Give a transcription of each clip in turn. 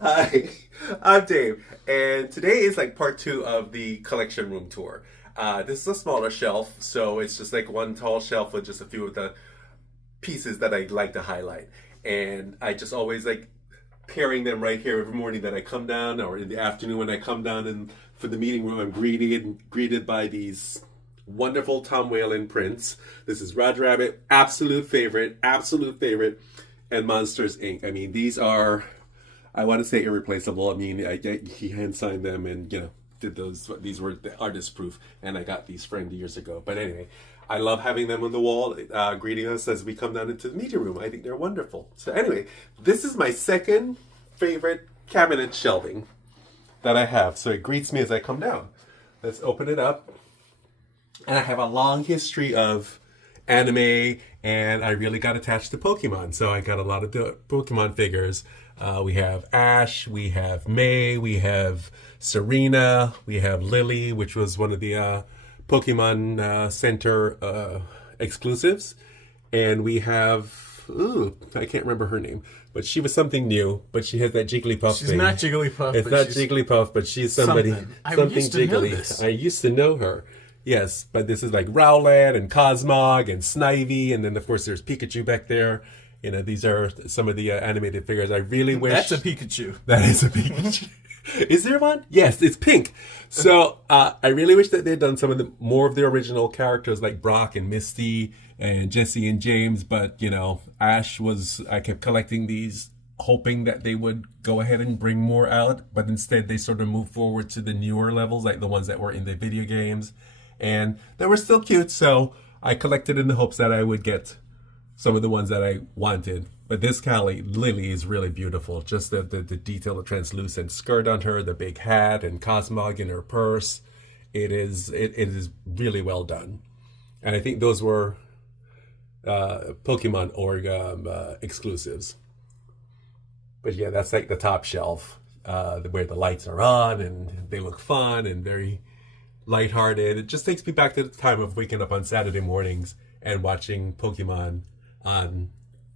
Hi, I'm Dave, and today is like part two of the collection room tour. This is a smaller shelf, so it's just like one tall shelf with just a few of the pieces that I like to highlight. And I just always like pairing them right here every morning that I come down, or in the afternoon when I come down and for the meeting room, I'm greeted by these wonderful Tom Whalen prints. This is Roger Rabbit, absolute favorite, and Monsters Inc. I mean, these are, I want to say, irreplaceable. I mean, he hand signed them and did those. These were the artist proof, and I got these framed years ago. But anyway, I love having them on the wall, greeting us as we come down into the meeting room. I think they're wonderful. So anyway, this is my second favorite cabinet shelving that I have. So it greets me as I come down. Let's open it up. And I have a long history of anime, and I really got attached to Pokemon. So I got a lot of the Pokemon figures. We have Ash, we have May, we have Serena, we have Lily, which was one of the Pokemon Center exclusives. And we have, I can't remember her name, but she was something new, but she has that Jigglypuff She's thing. not Jigglypuff. It's not Jigglypuff, but she's somebody, something jiggly. I used to know her. Yes, but this is like Rowlet and Cosmog and Snivy, and then of course there's Pikachu back there. You know, these are some of the animated figures. I really wish... That's a Pikachu. That is a Pikachu. Is there one? Yes, it's pink. So I really wish that they'd done some of the more of the original characters like Brock and Misty and Jesse and James. But, Ash was... I kept collecting these, hoping that they would go ahead and bring more out. But instead, they sort of moved forward to the newer levels, like the ones that were in the video games. And they were still cute, so I collected in the hopes that I would get some of the ones that I wanted. But this Lily is really beautiful. Just the detail, the translucent skirt on her, the big hat, and Cosmog in her purse. It is really well done. And I think those were Pokemon Org exclusives. But yeah, that's like the top shelf, where the lights are on, and they look fun and very lighthearted. It just takes me back to the time of waking up on Saturday mornings and watching Pokemon on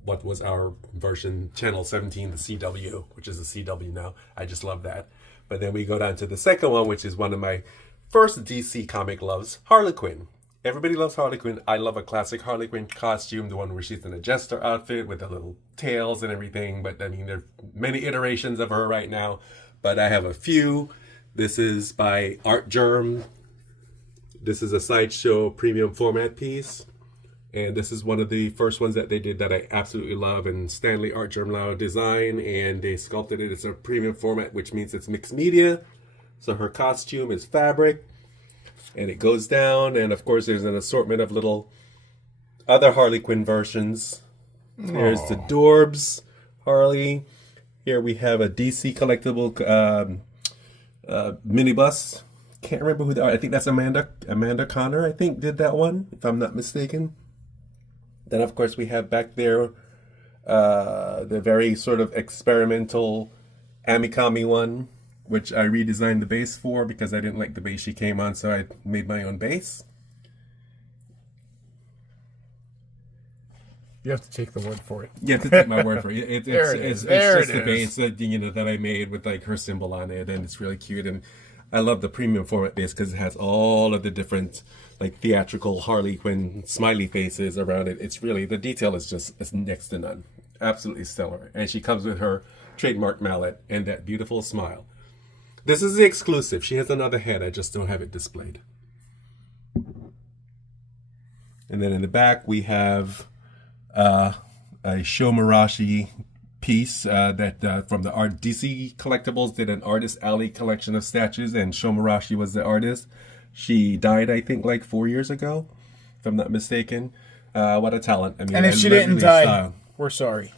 what was our version, Channel 17, the CW, which is the CW now. I just love that. But then we go down to the second one, which is one of my first DC comic loves, Harley Quinn. Everybody loves Harley Quinn. I love a classic Harley Quinn costume, the one where she's in a jester outfit with the little tails and everything. But I mean, there are many iterations of her right now, but I have a few. This is by Art Germ. This is a Sideshow premium format piece. And this is one of the first ones that they did that I absolutely love. And Stanley Art Germlau design, and they sculpted it. It's a premium format, which means it's mixed media. So her costume is fabric, and it goes down. And of course, there's an assortment of little other Harley Quinn versions. Here's the Dorbs Harley. Here we have a DC collectible minibus. Can't remember who I think that's Amanda Connor, I think, did that one, if I'm not mistaken. Then, of course, we have back there the very sort of experimental Amikami one, which I redesigned the base for because I didn't like the base she came on, so I made my own base. You have to take the word for it. You have to take my word for it. It's just the base that, that I made with like her symbol on it, and it's really cute. And I love the premium format base because it has all of the different like theatrical Harley Quinn smiley faces around it. It's really, the detail is it's next to none. Absolutely stellar. And she comes with her trademark mallet and that beautiful smile. This is the exclusive. She has another head. I just don't have it displayed. And then in the back we have a Shomurashi piece that from the Art DC Collectibles did an Artist Alley collection of statues, and Shomurashi was the artist. She died, I think, like 4 years ago, if I'm not mistaken. What a talent! I mean, and if she didn't die, we're sorry.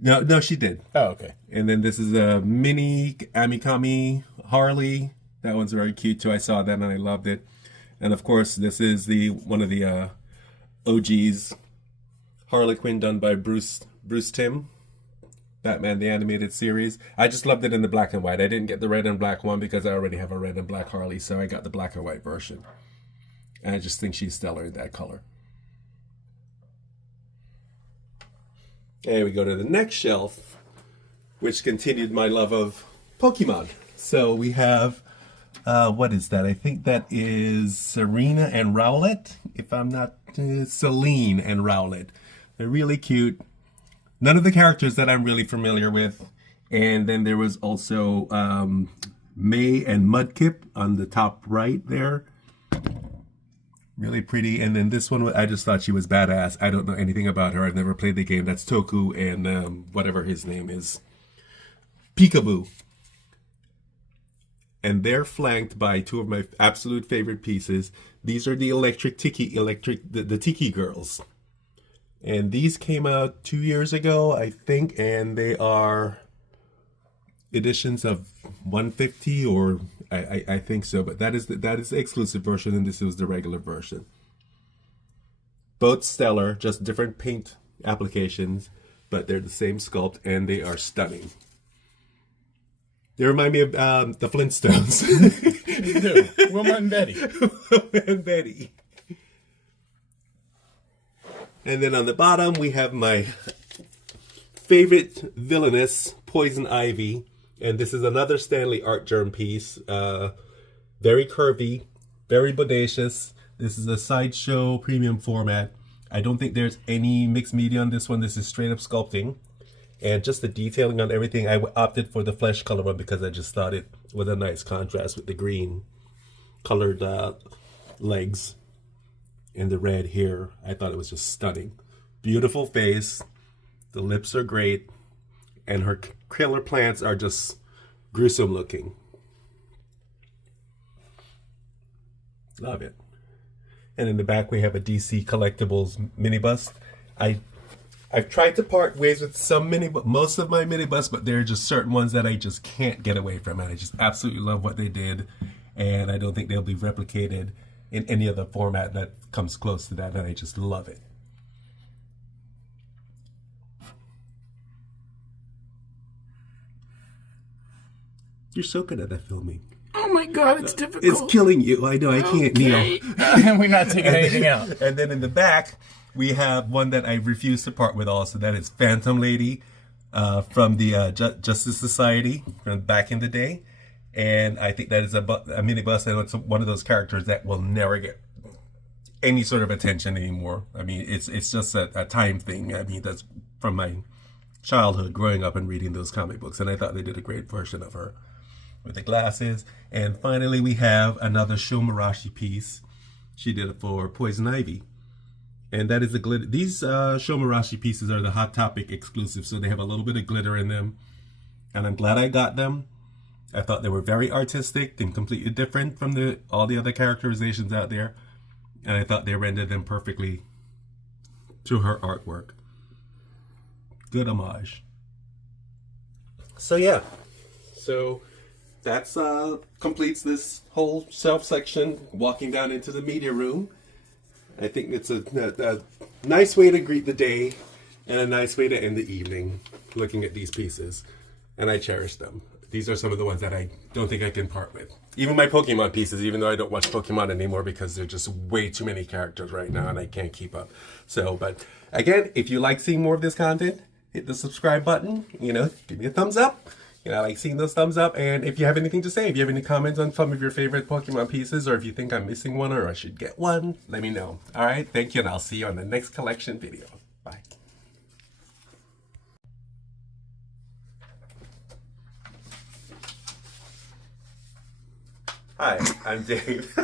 No, she did. Oh, okay. And then this is a mini Amikami Harley. That one's very cute too. I saw that and I loved it. And of course, this is one of the OGs, Harley Quinn, done by Bruce Timm. Batman the Animated Series. I just loved it in the black and white. I didn't get the red and black one because I already have a red and black Harley, so I got the black and white version. And I just think she's stellar in that color. And we go to the next shelf, which continued my love of Pokemon. So we have, what is that? I think that is Serena and Rowlet, if I'm not, Celine and Rowlet. They're really cute. None of the characters that I'm really familiar with. And then there was also May and Mudkip on the top right there. Really pretty. And then this one, I just thought she was badass. I don't know anything about her. I've never played the game. That's Toku and whatever his name is. Peekaboo. And they're flanked by two of my absolute favorite pieces. These are the the Tiki girls. And these came out 2 years ago, I think, and they are editions of 150 or I think so, but that is the exclusive version, and this is the regular version. Both stellar, just different paint applications, but they're the same sculpt, and they are stunning. They remind me of the Flintstones. You do. Wilma and Betty. Wilma and Betty. And then on the bottom, we have my favorite villainess, Poison Ivy. And this is another Stanley Art Germ piece. Very curvy, very bodacious. This is a Sideshow premium format. I don't think there's any mixed media on this one. This is straight up sculpting. And just the detailing on everything, I opted for the flesh color one because I just thought it was a nice contrast with the green colored legs and the red here. I thought it was just stunning. Beautiful face. The lips are great. And her killer plants are just gruesome looking. Love it. And in the back we have a DC Collectibles mini bust. I've tried to part ways with most of my mini busts, but there are just certain ones that I just can't get away from. And I just absolutely love what they did. And I don't think they'll be replicated in any other format that comes close to that. And I just love it. You're so good at that filming. Oh my God, it's difficult. It's killing you. I know, I can't kneel. We're not taking anything out. And then in the back, we have one that I refuse to part with also. That is Phantom Lady from the Justice Society from back in the day. And I think that is a mini bust. And it's one of those characters that will never get any sort of attention anymore. I mean, it's just a time thing. I mean, that's from my childhood growing up and reading those comic books. And I thought they did a great version of her with the glasses. And finally, we have another Shomurashi piece. She did it for Poison Ivy. And that is the glitter. These Shomurashi pieces are the Hot Topic exclusive, so they have a little bit of glitter in them. And I'm glad I got them. I thought they were very artistic and completely different from all the other characterizations out there. And I thought they rendered them perfectly to her artwork. Good homage. So yeah. So that's completes this whole shelf section, walking down into the media room. I think it's a nice way to greet the day and a nice way to end the evening looking at these pieces. And I cherish them. These are some of the ones that I don't think I can part with. Even my Pokemon pieces, even though I don't watch Pokemon anymore because there's just way too many characters right now and I can't keep up. So, but again, if you like seeing more of this content, hit the subscribe button, give me a thumbs up. I like seeing those thumbs up. And if you have anything to say, if you have any comments on some of your favorite Pokemon pieces, or if you think I'm missing one or I should get one, let me know. All right, thank you, and I'll see you on the next collection video. Bye. Hi, I'm Dave.